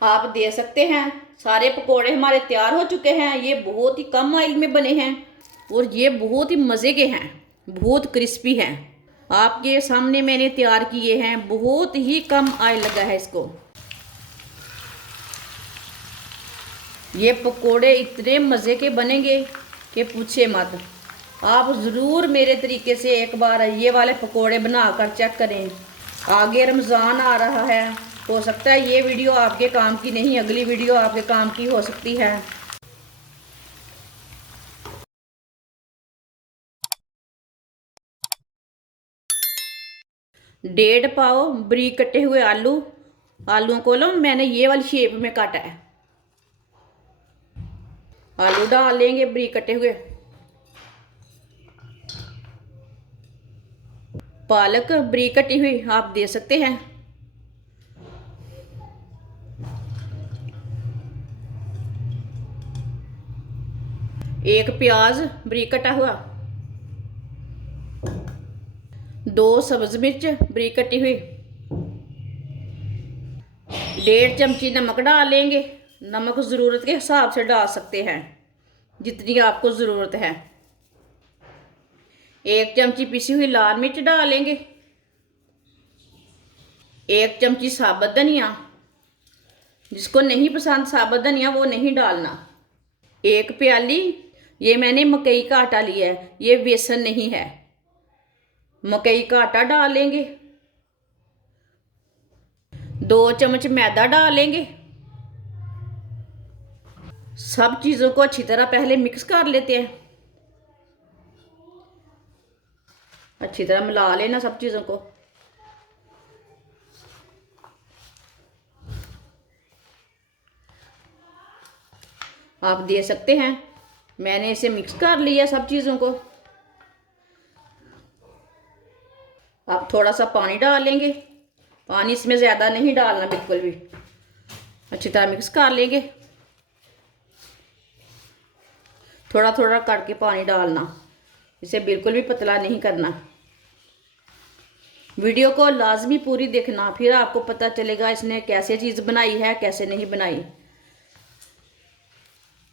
आप दे सकते हैं। सारे पकोड़े हमारे तैयार हो चुके हैं। ये बहुत ही कम ऑयल में बने हैं और ये बहुत ही मज़े के हैं, बहुत क्रिस्पी हैं। आपके सामने मैंने तैयार किए हैं, बहुत ही कम ऑयल लगा है इसको। ये पकोड़े इतने मज़े के बनेंगे कि पूछे मत। आप ज़रूर मेरे तरीके से एक बार ये वाले पकोड़े बना कर चेक करें। आगे रमज़ान आ रहा है, हो सकता है ये वीडियो आपके काम की नहीं, अगली वीडियो आपके काम की हो सकती है। 1.5 पाव बारीक कटे हुए आलू। आलूओं को लो मैंने ये वाली शेप में काटा है। आलू डाल लेंगे बारीक कटे हुए। पालक बारीक कटी हुई आप दे सकते हैं। एक प्याज बारीक कटा हुआ। 2 सब्ज मिर्च बारीक कटी हुई। 1.5 चमची नमक डाल लेंगे। नमक ज़रूरत के हिसाब से डाल सकते हैं, जितनी आपको ज़रूरत है। 1 चमची पिसी हुई लाल मिर्च डाल लेंगे। 1 चमची साबुत धनिया, जिसको नहीं पसंद साबुत धनिया वो नहीं डालना। 1 प्याली ये मैंने मकई का आटा लिया है, ये बेसन नहीं है। मकई का आटा डाल लेंगे। 2 चम्मच मैदा डाल लेंगे। सब चीज़ों को अच्छी तरह पहले मिक्स कर लेते हैं। अच्छी तरह मिला लेना सब चीज़ों को। आप दे सकते हैं। मैंने इसे मिक्स कर लिया सब चीज़ों को। अब थोड़ा सा पानी डाल लेंगे। पानी इसमें ज़्यादा नहीं डालना बिल्कुल भी। अच्छी तरह मिक्स कर लेंगे। थोड़ा थोड़ा करके पानी डालना, इसे बिल्कुल भी पतला नहीं करना। वीडियो को लाजमी पूरी देखना, फिर आपको पता चलेगा इसने कैसे चीज़ बनाई है कैसे नहीं बनाई।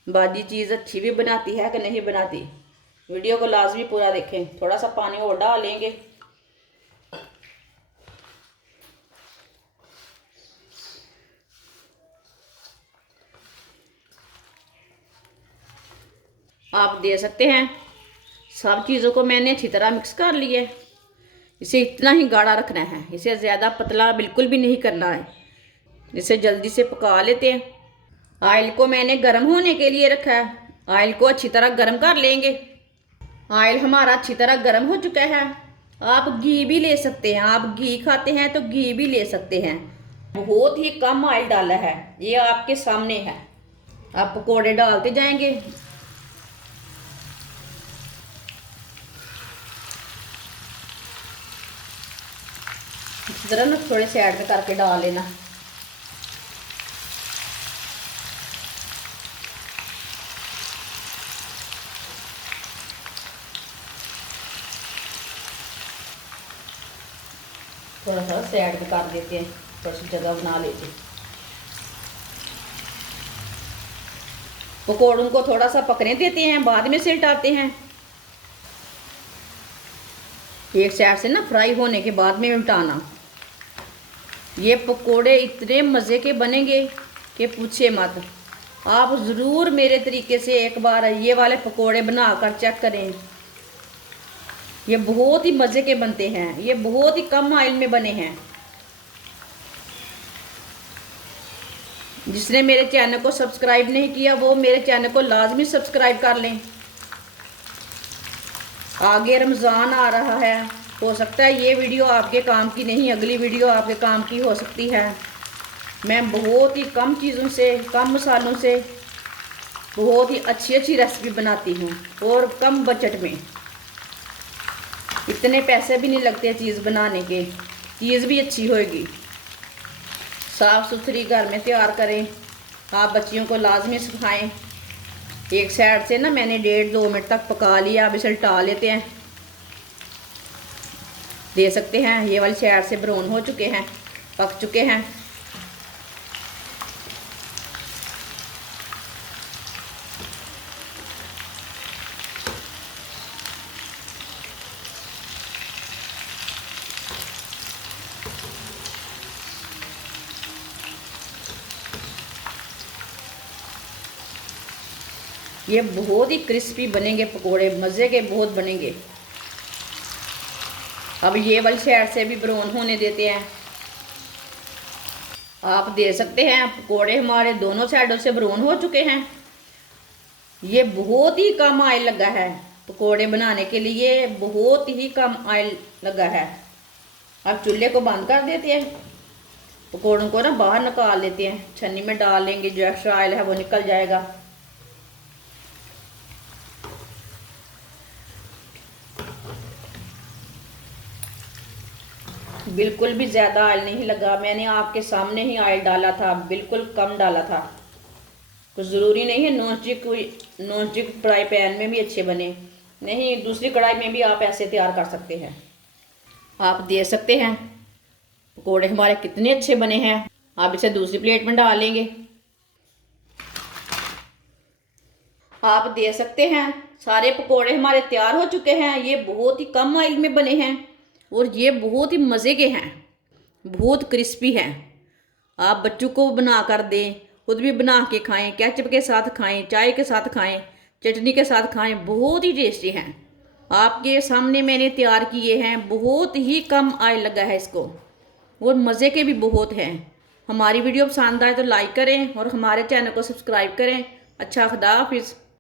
बाजी चीज़ अच्छी भी बनाती है कि नहीं बनाती। वीडियो को लाजमी पूरा देखें। थोड़ा सा पानी और डाल लेंगे। आप दे सकते हैं। सब चीज़ों को मैंने अच्छी तरह मिक्स कर लिया है। इसे इतना ही गाढ़ा रखना है, इसे ज़्यादा पतला बिल्कुल भी नहीं करना है। इसे जल्दी से पका लेते हैं। ऑयल को मैंने गर्म होने के लिए रखा है। ऑयल को अच्छी तरह गर्म कर लेंगे। ऑयल हमारा अच्छी तरह गर्म हो चुका है। आप घी भी ले सकते हैं, आप घी खाते हैं तो घी भी ले सकते हैं। बहुत ही कम ऑयल डाला है, ये आपके सामने है। आप पकोड़े डालते जाएंगे। इस तरह ना थोड़े से ऐड करके डाल लेना। थोड़ा सा साइड में कर देते हैं, थोड़ी सी जगह बना लेते हैं। पकौड़ों को थोड़ा सा पकने देते हैं, बाद में से हटाते हैं। एक साइड से ना फ्राई होने के बाद में उल्टाना। ये पकोड़े इतने मज़े के बनेंगे कि पूछे मत। आप ज़रूर मेरे तरीके से एक बार ये वाले पकोड़े बना कर चेक करें। ये बहुत ही मज़े के बनते हैं, ये बहुत ही कम ऑयल में बने हैं। जिसने मेरे चैनल को सब्सक्राइब नहीं किया वो मेरे चैनल को लाजमी सब्सक्राइब कर लें। आगे रमज़ान आ रहा है, हो सकता है ये वीडियो आपके काम की नहीं, अगली वीडियो आपके काम की हो सकती है। मैं बहुत ही कम चीज़ों से, कम मसालों से बहुत ही अच्छी अच्छी रेसिपी बनाती हूँ और कम बजट में। इतने पैसे भी नहीं लगते चीज़ बनाने के, चीज़ भी अच्छी होएगी। साफ़ सुथरी घर में तैयार करें। आप बच्चियों को लाजमी सिखाएं। एक साइड से ना मैंने 1.5-2 मिनट तक पका लिया। अब इसे उल्टा लेते हैं। दे सकते हैं। ये वाली साइड से ब्राउन हो चुके हैं, पक चुके हैं। ये बहुत ही क्रिस्पी बनेंगे पकोड़े, मज़े के बहुत बनेंगे। अब ये वाली साइड से भी ब्राउन होने देते हैं। आप देख सकते हैं पकोड़े हमारे दोनों साइडों से ब्राउन हो चुके हैं। ये बहुत ही कम ऑयल लगा है पकोड़े बनाने के लिए, बहुत ही कम ऑयल लगा है। अब चूल्हे को बंद कर देते हैं, पकोड़ों को ना बाहर निकाल लेते हैं, छन्नी में डाल लेंगे, जो एक्स्ट्रा ऑयल है वो निकल जाएगा। बिल्कुल भी ज़्यादा ऑयल नहीं लगा, मैंने आपके सामने ही ऑयल डाला था, बिल्कुल कम डाला था। कुछ ज़रूरी नहीं है नॉन स्टिक फ्राई पैन में भी अच्छे बने, नहीं दूसरी कढ़ाई में भी आप ऐसे तैयार कर सकते हैं। आप देख सकते हैं पकोड़े हमारे कितने अच्छे बने हैं। आप इसे दूसरी प्लेट में डाल लेंगे। आप देख सकते हैं सारे पकोड़े हमारे तैयार हो चुके हैं। ये बहुत ही कम ऑयल में बने हैं और ये बहुत ही मज़े के हैं, बहुत क्रिस्पी हैं। आप बच्चों को बना कर दें, खुद भी बना के खाएं, केचप के साथ खाएं, चाय के साथ खाएं, चटनी के साथ खाएं, बहुत ही टेस्टी हैं। आपके सामने मैंने तैयार किए हैं, बहुत ही कम ऑयल लगा है इसको और मज़े के भी बहुत हैं। हमारी वीडियो पसंद आए तो लाइक करें और हमारे चैनल को सब्सक्राइब करें। अच्छा, खुदा हाफिज़।